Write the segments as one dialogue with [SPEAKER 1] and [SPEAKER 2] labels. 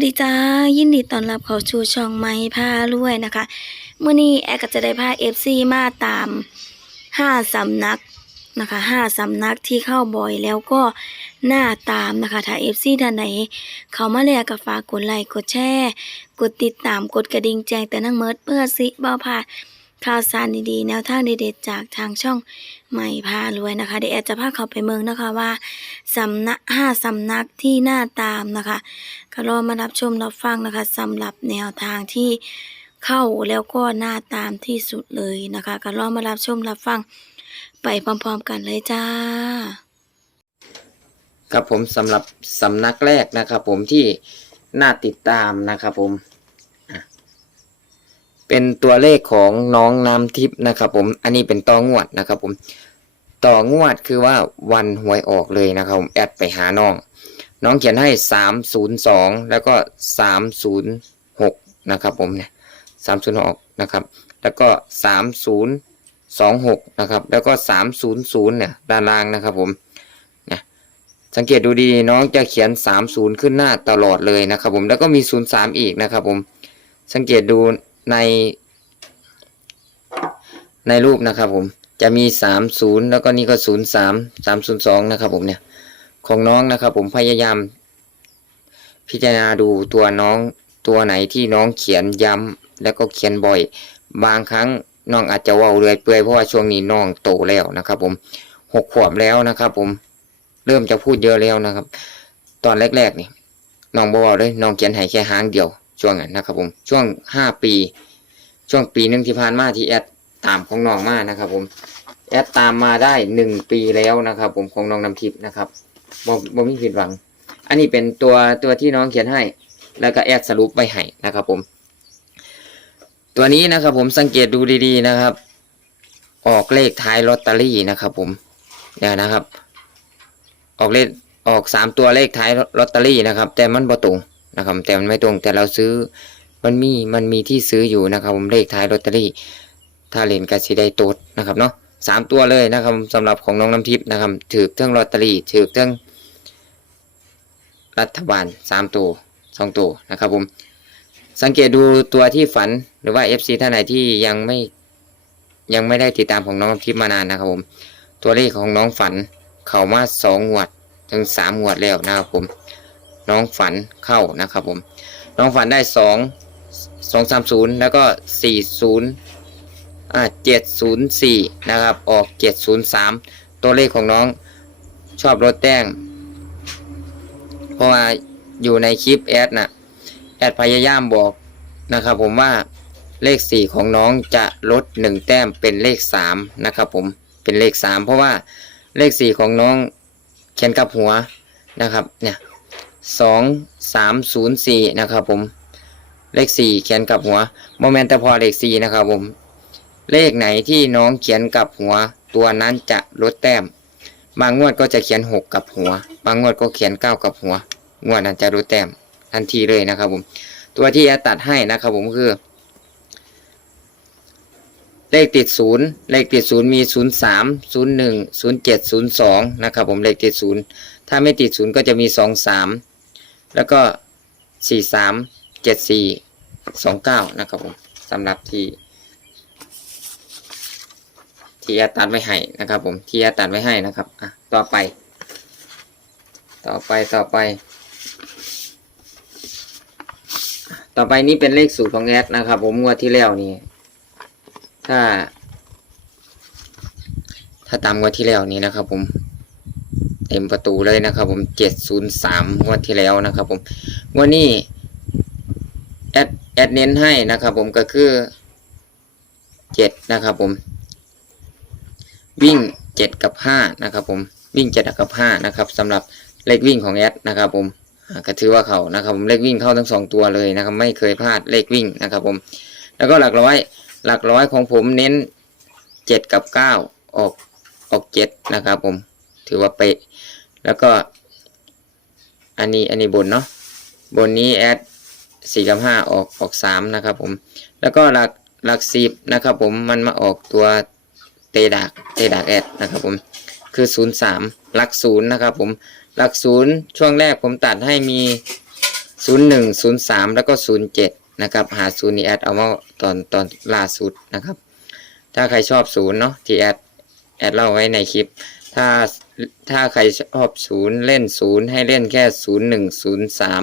[SPEAKER 1] สดีจ้ายินดีต้อนรับเข้าชูช่องไม้ผ้ารวยนะคะเมื่อนี้แอร์ก็จะได้ผ้าเอฟซีมาตามห้าสำนักนะคะห้าสำนักที่เข้าบ่อยแล้วก็หน้าตามนะคะถ้าเอฟซีท่านไหน เขามาแล้วก็ฝากกดไลค์กดแชร์ กดติดตามกดกระดิ่งแจ้งแต่นั่งเมิดเพื่อสิบ่พลาด ข่าวสารดีๆ แนวทางเด็ดๆจากทางช่องใหม่พารวยนะคะ เดี๋ยวแอร์จะพาเขาไปเมืองนะคะว่าสำนักห้าสำนักที่น่าตามนะคะ ก็รอมารับชมรับฟังนะคะสำหรับแนวทางที่เข้าแล้วก็น่าตามที่สุดเลยนะคะ ก็รอมารับชมรับฟังไปพร้อมๆกันเลยจ้า
[SPEAKER 2] ครับผมสำหรับสำนักแรกนะครับผมที่น่าติดตามนะครับผม เป็นตัวเลขของน้องน้ำทิพย์นะครับผมอันนี้เป็นต่องวดนะครับผมต่องวดคือว่าวันหวยออกเลยนะครับผมแอดไปหาน้อง น้องเขียนให้สามศูนย์สองแล้วก็สามศูนย์หกนะครับผมเนี่ยสามศูนย์หกนะครับ แล้วก็สามศูนย์สองหกนะครับ แล้วก็สามศูนย์ศูนย์เนี่ยด้านล่างนะครับผมสังเกตดูดีๆน้องจะเขียน30ขึ้นหน้าตลอดเลยนะครับผมแล้วก็มี03อีกนะครับผมสังเกตดู ใน ในรูปนะครับผมจะมี30แล้วก็นี่ก็03 302นะครับผมเนี่ยของน้องนะครับผมพยายาม พิจารณาดูตัวน้องตัวไหนที่น้องเขียนย้ำแล้วก็เขียนบ่อย บางครั้งน้องอาจจะเว่าเรื่อยเปื่อยเพราะว่าช่วงนี้น้องโตแล้วนะครับ ผมหกขวบแล้วนะครับ ผมเริ่มจะพูดเยอะแล้วนะครับ ตอนแรกๆนี่น้องบอกเลยน้องเขียนให้แค่หางเดียว ช่วงนั้นนะครับผมช่วงห้าปี ช่วงปีหนึ่งที่ผ่านมาที่แอดตามของน้องมานะครับ ผม แอดตามมาได้หนึ่งปีแล้วนะครับ ผมของน้องน้ำทิพย์นะครับบ่บ่มีผิดหวัง อันนี้เป็นตัวตัวที่น้องเขียนให้ แล้วก็แอดสรุปไปให้นะครับ ผม ตัวนี้นะครับ ผมสังเกตดูดีๆนะครับ ออกเลขท้ายลอตเตอรี่นะครับ ผมเนี่ยนะครับ ออกเลขออกสามตัวเลขท้ายลอตเตอรี่นะครับ แต่มันบ่ตรง นะครับแต่มันไม่ตรงแต่เราซื้อมันมีมันมีที่ซื้ออยู่นะครับ ผมเลขท้ายลอตเตอรี่ถ้าเล่นกสิได้โตดนะครับเนาะสามตัวเลยนะครับสำหรับของน้องน้ำทิพย์นะครับถือเท่องลอตเตอรี่ถือเท่องรัฐบาลสามตัวสองตัวนะครับผมสังเกตดูตัวที่ฝันหรือว่า FC ท่านไหนที่ยังไม่ยังไม่ได้ติดตามของน้องทิพย์มานานนะครับผม ตัวเลขของน้องฝัน เข้ามาสองงวดถึงสามงวดแล้วนะครับผม น้องฝันเข้านะครับผม น้องฝันได้สองสองสามศูนย์แล้วก็สี่ศูนย์อ่าเจ็ดศูนย์สี่นะครับ ออกเจ็ดศูนย์สามตัวเลขของน้องชอบรถแต้งเพราะว่าอยู่ในคลิปแอดนะแอดพยายามบอกนะครับผมว่าเลขสี่ของน้องจะลดหนึ่งแต้มเป็นเลขสามนะครับผมเป็นเลขสามเพราะว่าเลขสี่ของน้องเขียนกับหัวนะครับเนี่ย สองสามศูนย์สี่นะครับผม เลขสี่เขียนกับหัวโมเมนต์แต่พอเลขสี่นะครับผม เลขไหนที่น้องเขียนกับหัว ตัวนั้นจะลดแต้ม บางงวดก็จะเขียนหกกับหัว บางงวดก็เขียนเก้ากับหัว งวดนั้นจะลดแต้มทันทีเลยนะครับผม ตัวที่จะตัดให้นะครับผมคือ เลขติดศูนย์เลขติดศูนย์มีศูนย์สามศูนย์หนึ่งศูนย์เจ็ดศูนย์สองนะครับผมเลขติดศูนย์ถ้าไม่ติดศูนย์ก็จะมีสองสาม แล้วก็สี่สามเจ็ดสี่สองเก้านะครับผมสำหรับที่ ที่อดตัดไว้ให้นะครับผมที่อดตัดไว้ให้นะครับอะต่อไป ต่อไปต่อไป ต่อไปนี้เป็นเลขสูตรของแอดนะครับ ผมงวดที่แล้วนี่ถ้า ถ้าตามงวดที่แล้วนี้นะครับ ผม เต็มประตูเลยนะครับ ผมเจ็ดศูนย์สามงวดที่แล้วนะครับ ผมวดนี้แอดแอดเน้นให้นะครับ ผมก็คือเจ็ดนะครับ ผม วิ่งเจ็ดกับห้านะครับ ผมวิ่งเจ็ดกับห้านะครับสำหรับเลขวิ่งของแอดนะครับ ผมก็ถือว่าเขานะครับ ผมเลขวิ่งเข้าทั้งสองตัวเลยนะครับ ไม่เคยพลาดเลขวิ่งนะครับ ผม แล้วก็หลักร้อย หลักร้อยของผมเน้นเจ็ดกับเก้าออกออกเจ็ดนะครับ ผมถือว่าเป๊ะ แล้วก็ อันนี้อันนี้บนเนาะบนนี้แอดสี่กับห้าออกออกสามนะครับผม แล้วก็หลักหลักสิบนะครับผมมันมาออกตัวเตดักเตดักแอดนะครับผมคือศูนย์สามหลักศูนย์นะครับผมหลักศูนย์ช่วงแรกผมตัดให้มีศูนย์หนึ่งศูนย์สามแล้วก็ศูนย์เจ็ดนะครับหาศูนย์นี่แอดเอามาตอนตอนล่าสุดนะครับ ถ้าใครชอบศูนย์เนาะที่แอดแอดเล่าไว้ในคลิป ถ้า ถ้าใครชอบศูนย์เล่นศูนย์ให้เล่นแค่ศูนย์หนึ่งศูนย์สาม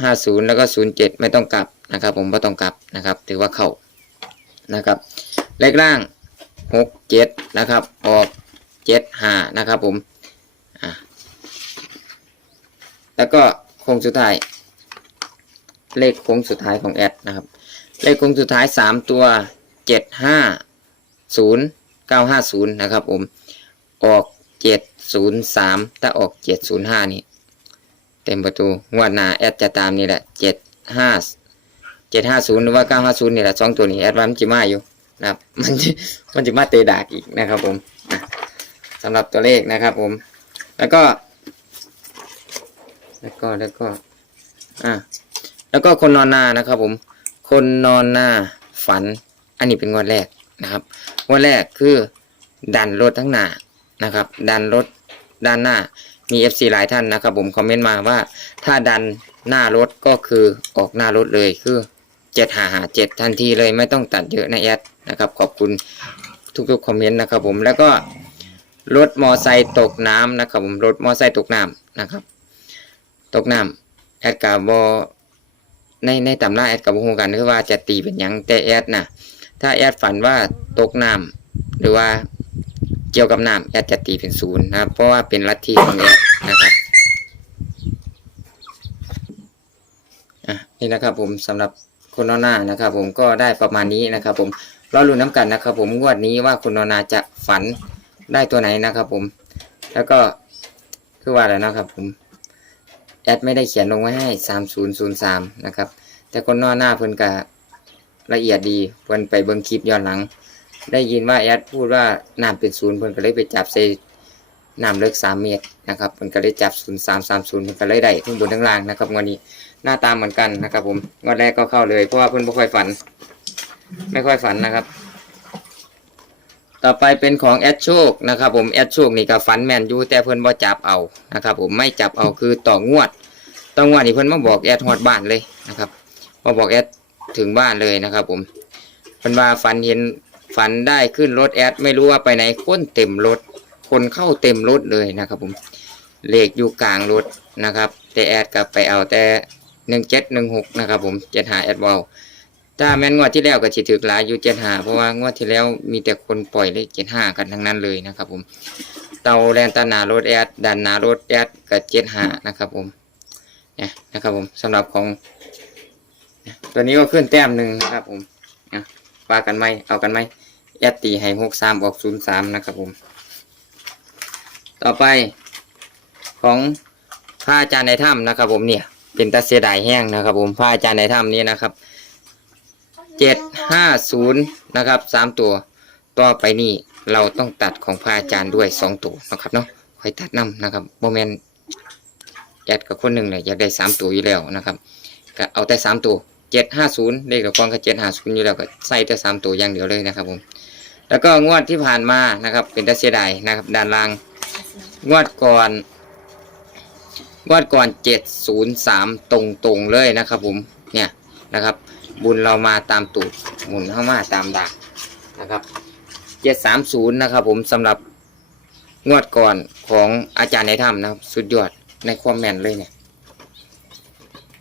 [SPEAKER 2] ห้าศูนย์แล้วก็ศูนย์เจ็ดไม่ต้องกลับนะครับ ผมไม่ต้องกลับนะครับ ถือว่าเข้านะครับ เลขล่างหกเจ็ดนะครับ ออกเจ็ดห้านะครับผมแล้วก็โค้งสุดท้าย เลขโค้งสุดท้ายของแอดนะครับ เลขโค้งสุดท้ายสามตัวเจ็ดห้าศูนย์เก้าห้าศูนย์นะครับผมออก เจ็ดศูนย์สามถ้าออกเจ็ดศูนย์ห้านี่ เต็มประตูงวดหน้าแอดจะตามนี่แหละเจ็ดห้าเจ็ดห้าศูนย์หรือว่าเก้าห้าศูนย์นี่แหละสองตัวนี้แอดว่ามันจิมาอยู่นะครับ มันจะมันจะมาเตะดากอีกนะครับผมสำหรับตัวเลขนะครับผม แล้วก็ แล้วก็แล้วก็อะแล้วก็คนนอนนานะครับผม คนนอนนาฝัน อันนี้เป็นงวดแรกนะครับงวดแรกคือดันรถทั้งหน้า นะครับดันรถด้านหน้ามี FC หลายท่านนะครับ ผมคอมเมนต์มาว่า ถ้าดันหน้ารถก็คือออกหน้ารถเลยคือเจ็ดหาหาเจ็ดทันทีเลยไม่ต้องตัดเยอะนะแอดนะครับ ขอบคุณทุกๆคอมเมนต์นะครับ ผมแล้วก็รถมอไซค์ตกน้ำนะครับ ผมรถมอไซค์ตกน้ำนะครับ ตกน้ำแอดกับบอในในตำราแอดกับบฮูกันคือว่าจะตีเป็นยังแต่แอดนะถ้าแอดฝันว่าตกน้ำหรือว่า เกี่ยวกับน้ำแอดจะตีเป็นศูนย์นะครับ เพราะว่าเป็นลัทธิของแอดนะครับอะนี่นะครับ ผมสำหรับคนนอนหน้านะครับ ผมก็ได้ประมาณนี้นะครับ ผมรอลุ้นน้ำกันนะครับ ผมงวดนี้ว่าคุณนอนาจะฝันได้ตัวไหนนะครับ ผม แล้วก็คือว่าแล้วนะครับ ผมแอดไม่ได้เขียนลงไว้ให้3003นย์ศูนย์สามนะครับ แต่คนนอนหน้าเพิ่นกะละเอียดดีเพิ่นไปเบิ่งคลิปย้อนหลัง ได้ยินว่าแอดพูดว่าน้ำเป็นศูนย์เพิ่นก็เลยไปจับใส่น้ำเลิก3เมตรนะครับเพิ่นก็เลยจับ0330เพิ่นก็เลยได้ทั้งบนทั้งล่างนะครับงวันนี้หน้าตาเหมือนกันนะครับ ผมงวันแรกก็เข้าเลยเพราะว่าเพิ่นบ่ค่อยฝัน ไม่ค่อยฝันนะครับ ต่อไปเป็นของแอดโชคนะครับ ผมแอดโชคนี่ก็ฝันแม่นอยู่แต่เพิ่นบ่จับเอานะครับ ผมไม่จับเอาคือต่องวดต่องวดนี่เพิ่นมาบอกแอดฮอดบ้านเลยนะครับมาบอกแอดถึงบ้านเลยนะครับ ผมเพิ่นว่าฝันเห็น ฝันได้ขึ้นรถแอดไม่รู้ว่าไปไหนคนเต็มรถ คนเข้าเต็มรถเลยนะครับผมเลขอยู่กลางรถนะครับ แต่แอดก็ไปเอาแต่หนึ่งเจ็ดหนึ่งหกนะครับผมเจ็ดหาแอดเบาถ้าแม่นงวดที่แล้วก็สิถึกหลายอยู่เจ็ดห้าเพราะว่างวดที่แล้วมีแต่คนปล่อยเลขเจ็ดห้ากันทั้งนั้นเลยนะครับผมเตาแลนตานารถแอดดันนารถแอดกับเจ็ดห้านะครับผมเนี่ยนะครับผมสำหรับของ ตัวนี้ก็ขึ้นแต้มหนึ่งนะครับผมเนี่ยว่ากันไหมเอากันไหม แอดตีให้หกสามออกศูนย์สามนะครับผม ต่อไปของพระอาจารย์ในถ้ำนะครับ ผมเนี่ย เป็นตาเสียดายแห้งนะครับ ผมพระอาจารย์ในถ้ำนี้นะครับเจ็ดห้าศูนย์นะครับสามตัว ต่อไปนี่เราต้องตัดของพระอาจารย์ด้วยสองตัวนะครับเนาะคอยตัดน้ำนะครับโมเมนแอดกับคนหนึ่งเนี่ยอยากได้สามตัวอยู่แล้วนะครับก็เอาแต่สามตัวเจ็ดห้าศูนย์เลขกับกองก็เจ็ดห้าศูนย์อยู่แล้วก็ใส่แต่สามตัวอย่างเดียวเลยนะครับผม แล้วก็งวดที่ผ่านมานะครับ เป็นตาเสียดายนะครับด้านล่าง งวดก่อนงวดก่อนเจ็ดศูนย์สามตรงตรงเลยนะครับ ผมเนี่ยนะครับ บุญเรามาตามตูดหมุนเข้ามาตามดากนะครับเจ็ดสามศูนย์นะครับ ผมสำหรับงวดก่อนของอาจารย์ในถ้ำนะครับ สุดยอดในความแม่นเลยเนี่ย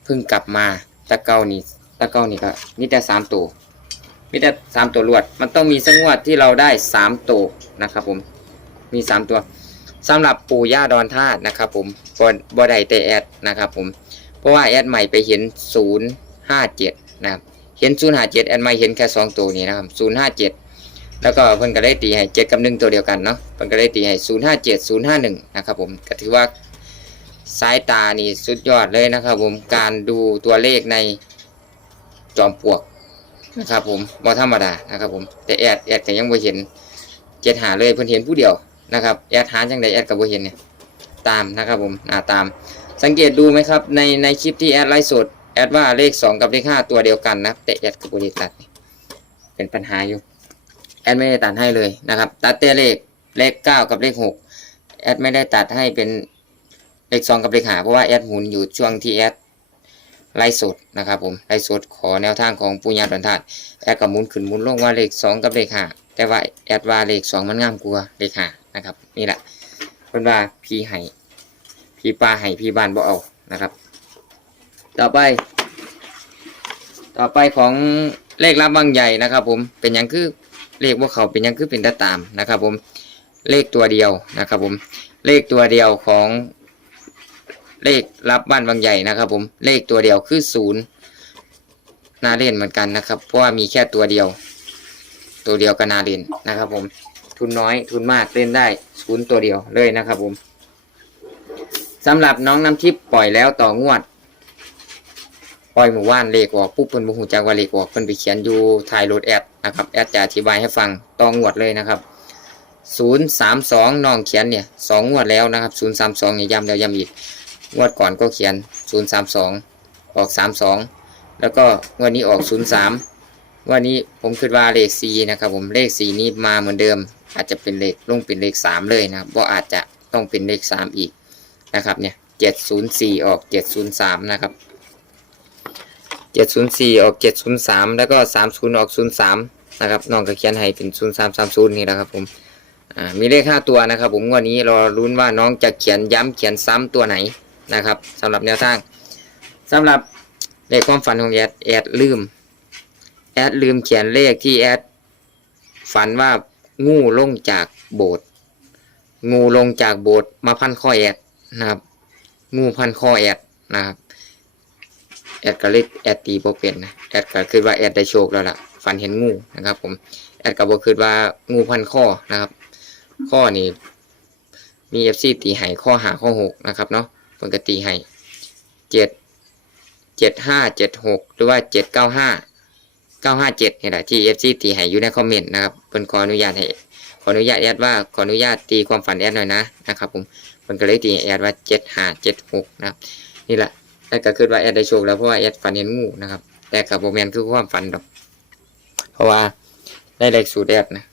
[SPEAKER 2] เพิ่งกลับมาตะเกานี่ตะเกานี่ก็มีแต่สามตัว มีแต่สามตัวรวด มันต้องมีสักงวดที่เราได้สามตัวนะครับผมมีสามตัวสำหรับปู่ย่าดอนธาตุนะครับผมบอบอดไดแต่แอดนะครับผมเพราะว่าแอดใหม่ไปเห็นศูนย์ห้าเจ็ดนะครับเห็นศูนย์ห้าเจ็ดแอดใหม่เห็นแค่สองตัวนี้นะครับศูนย์ห้าเจ็ดแล้วก็เพิ่นก็ได้ตีให้เจ็ดกับหนึ่งตัวเดียวกันเนาะเพิ่นก็ได้ตีให้ศูนย์ห้าเจ็ดศูนย์ห้าหนึ่งนะครับผมก็ถือว่าสายตานี่สุดยอดเลยนะครับผมการดูตัวเลขในจอมปลวก นะครับ ผมบ่ธรรมดานะครับ ผมแต่แอดแอดก็ยังบ่เห็นเจ็ดหาเลยเพิ่นเห็นผู้เดียวนะครับแอดหาจังใดแอดก็บ่เห็นเนี่ยตามนะครับผมอ่าตาม สังเกตดูไหมครับ ในในคลิปที่แอดไลฟ์สดแอดว่าเลขสองกับเลขห้าตัวเดียวกันนะแต่แอดกับบริตัดเป็นปัญหาอยู่แอดไม่ได้ตัดให้เลยนะครับ ตัดแต่เลขเลขเก้ากับเลขหกแอดไม่ได้ตัดให้เป็นเลขสองกับเลขห้าเพราะว่าแอดหมุนอยู่ช่วงที่แอด ไลฟ์สดนะครับผมไลฟ์สดขอแนวทางของปุญญาดอนธาตุแอดกับมุนขึ้นมุนลงว่าเลขสองกับเลขห้าแต่ว่าแอดว่าเลขสองมันงามกว่าเลขห้านะครับนี่แหละเพิ่นว่าพี่ให้พี่ป้าให้พี่บ้านบ่เอานะครับ ต่อไป ต่อไปของเลขรับบางใหญ่นะครับ ผมเป็นยังคือเลขว่าเขาเป็นยังคือเป็นตาตามนะครับ ผมเลขตัวเดียวนะครับ ผมเลขตัวเดียวของ เลขรับบ้านบางใหญ่นะครับ ผมเลขตัวเดียวคือศูนย์น่าเล่นเหมือนกันนะครับ เพราะว่ามีแค่ตัวเดียว ตัวเดียวก็น่าเล่นนะครับ ผม ทุนน้อยทุนมากเล่นได้ศูนย์ตัวเดียวเลยนะครับ ผมสำหรับน้องน้ำทิพย์ปล่อยแล้วต่องวด ปล่อยหมู่ว่านเลขออกปุ๊บเพิ่นบ่ฮู้จักว่าเลขออกเพิ่นไปเขียนอยู่ท้ายรถแอดนะครับแอดจะอธิบายให้ฟังต่องวดเลยนะครับ032น้องเขียนเนี่ยสองงวดแล้วนะครับ032เนี่ยย้ำแล้วย้ำอีก งวดก่อนก็เขียน 032 ออก 32 แล้วก็งวดนี้ออก 03 วันนี้ผมคิดว่าเลข4นะครับผมเลข4นี้มาเหมือนเดิม อาจจะเป็นเลขลงเป็นเลข 3 เลยนะครับบ่อาจจะต้องเป็นเลข 3 อีกนะครับเนี่ย 704 ออก 703 นะครับเจ็ดศูนย์สี่ออกเจ็ดศูนย์สามแล้วก็สามศูนย์ออกศูนย์สามนะครับน้องก็เขียนให้เป็นศูนย์สามสามศูนย์นี่แหละครับผมมีเลขห้าตัวนะครับผมวันนี้รอรุ้นว่าน้องจะเขียนย้ำเขียนซ้ำตัวไหน นะครับสำหรับแนวทางสำหรับเลขความฝันของแอดแอดลืม แอดลืมเขียนเลขที่แอดฝันว่างูลงจากโบสถ์งูลงจากโบสถ์มาพันข้อแอดนะครับ งูพันข้อแอดนะครับแอดก็เลยแอดตีบ่เป็นนะแอดก็คิดว่าแอดได้โชคแล้วล่ะฝันเห็นงูนะครับ ผมแอดก็บ่คิดว่างูพันข้อนะครับ ข้อนี่มี FC ตีให้ข้อหาข้อหกนะครับเนาะ เพิ่นก็ตีให้เจ็ดเจ็ดห้าเจ็ดหกหรือว่าเจ็ดเก้าห้าเก้าห้าเจ็ดนี่แหละที่ FC ตีให้อยู่ในคอมเมนต์นะครับเพิ่นขออนุญาตให้ขออนุญาตแอดว่าขออนุญาตตีความฝันแอดหน่อยนะนะครับผมเพิ่นก็เลยตีแอดว่าเจ็ดห้าเจ็ดหกนะครับนี่แหละแอดก็คิดว่าแอดได้โชคแล้วเพราะว่าแอดฝันเห็นงูนะครับแต่กับโบแมนคือความฝันดอกเพราะว่าได้เลขสูตรแอดนะ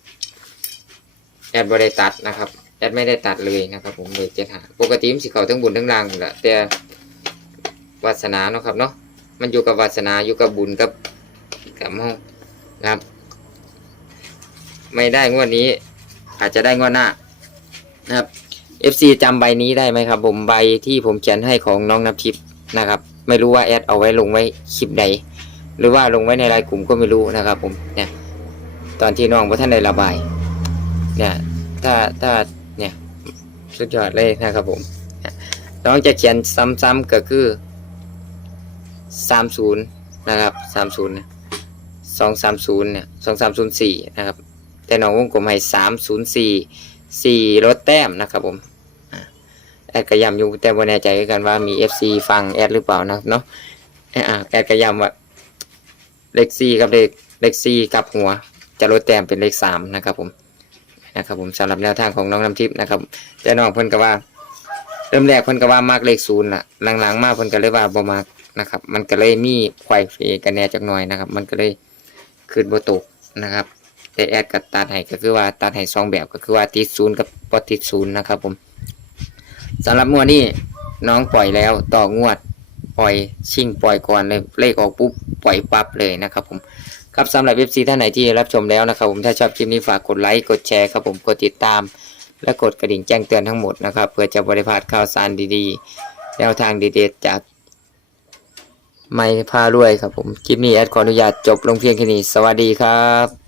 [SPEAKER 2] แอดบ่ไดตัดนะครับ แอดไม่ได้ตัดเลยนะครับ ผมเลยเจ็ดหาปกติมันสิเขาทั้งบนทั้งล่างแหละแต่วาสนาเนาะครับเนาะมันอยู่กับวาสนาอยู่กับบุญกับกับห้องนะครับ ไม่ได้งวดนี้ อาจจะได้งวดหน้านะครับ FC จำใบนี้ได้ไหมครับ ผมใบที่ผมเขียนให้ของน้องน้ำทิพย์นะครับ ไม่รู้ว่าแอดเอาไว้ลงไว้คลิปใดหรือว่าลงไว้ในไลน์กลุ่มก็ไม่รู้นะครับ ผมเนี่ย ตอนที่น้องพระท่านได้ระบาย เนี่ย ถ้าถ้า สุดยอดเลยนะครับผม น้องจะเขียนซ้ำๆก็คือสามศูนย์นะครับสามศูนย์สองสามศูนย์เนี่ยสองสามศูนย์สี่นะครับ แต่น้องวงกลมให้สามศูนย์สี่สี่รถแต้มนะครับผมแอดกระยำอยู่แต่บ่แน่ใจกันว่ามี FC ฟังแอดหรือเปล่านะเนาะแอดกระยำว่าเลขสี่กับเลขเลขสี่กับหัว จะลดแต้มเป็นเลขสามนะครับผม นะครับผมสำหรับแนวทางของน้องน้ำทิพย์นะครับแต่น้องเพิ่นก็ว่า เริ่มแรกเพิ่นก็ว่ามากเลขศูนย์ล่ะหลังๆ มาเพิ่นก็เลยว่าบ่มากนะครับ มันก็เลยมีควายเฟกันแน่จักหน่อยนะครับ มันก็เลยขึ้นบ่ตกนะครับ แต่แอดกับตัดให้ก็คือว่าตัดให้สองแบบก็คือว่าติดศูนย์กับบ่ติดศูนย์นะครับ ผมสำหรับงวดนี้น้องปล่อยแล้วต่องวด ปล่อยชิ่งปล่อยก่อนเลยเลขออกปุ๊บปล่อยปั๊บเลยนะครับ ผม ครับสำหรับวิบซีท่านไหนที่รับชมแล้วนะครับผมถ้าชอบคลิปนี้ฝากกดไลค์กดแชร์ครับผมกดติดตาม และกดกระดิ่งแจ้งเตือนทั้งหมดนะครับเพื่อจะบริพาดข่าวสารดีๆ แนวทางดีๆจากไม่พารวยครับผมคลิปนี้แอดขออนุญาตจบลงเพียงแค่นี้สวัสดีครับ